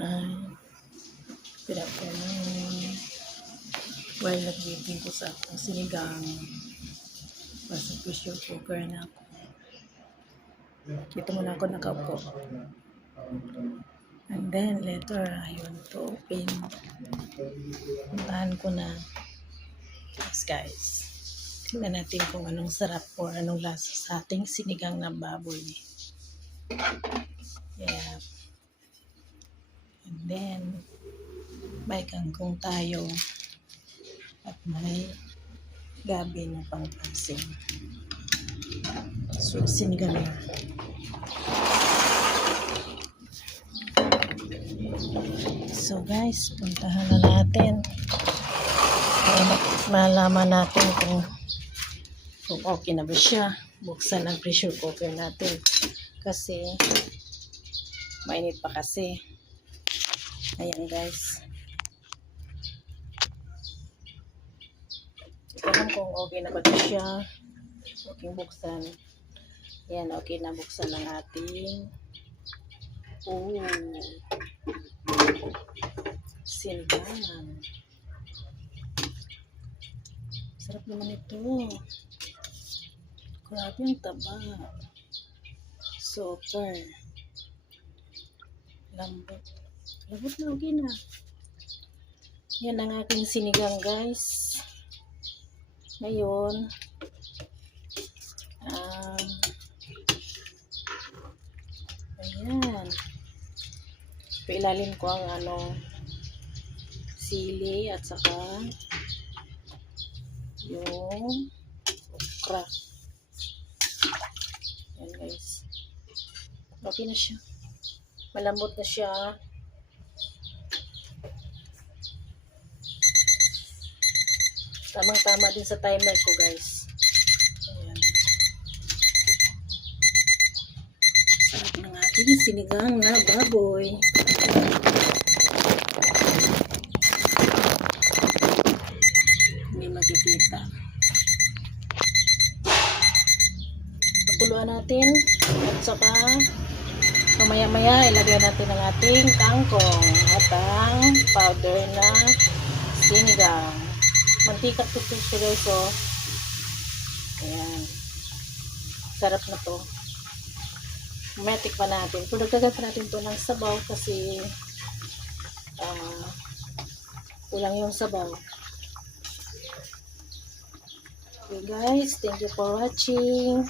Ay, pinapanood. While nag-waiting ko sa akong sinigang, basta pressure cooker na ako. Dito muna ako nakaupo. And then later, I want to open. Puntahan ko na. Yes, guys. Tingnan natin kung anong sarap o anong lasa sa ating sinigang na baboy. Yeah. And then, may kangkong tayo. At may gabi na pangpansin. So, sinigang na. So guys, puntahan na natin. Malaman natin kung okay na ba siya. Buksan ang pressure cooker natin. Kasi, mainit pa kasi. Ayan guys. Tignan kung okay na ba siya. Okay buksan. Ayan, okay na buksan ng ating sinigang. Sarap naman ito. Grabe ang taba. Super. Lambot. Lambot na, okay na. Yan ang aking sinigang guys. Ngayon, ayan. Pailalim ko ang sili at saka yung okra. Ayan guys. Okay na siya. Malambot na siya. Tamang-tama din sa timer ko guys. Ayan. Sarap ng ating sinigang na baboy. Hindi makikita. Pakuluan natin at saka mamaya-maya ilagay natin ang ating kangkong at ang powder na sinigang. Mantika to siya guys, oh. Ayan. Sarap na to. Matik pa natin. Pero dagdagan pa natin to ng sabaw kasi kulang yung sabaw. Okay guys, thank you for watching.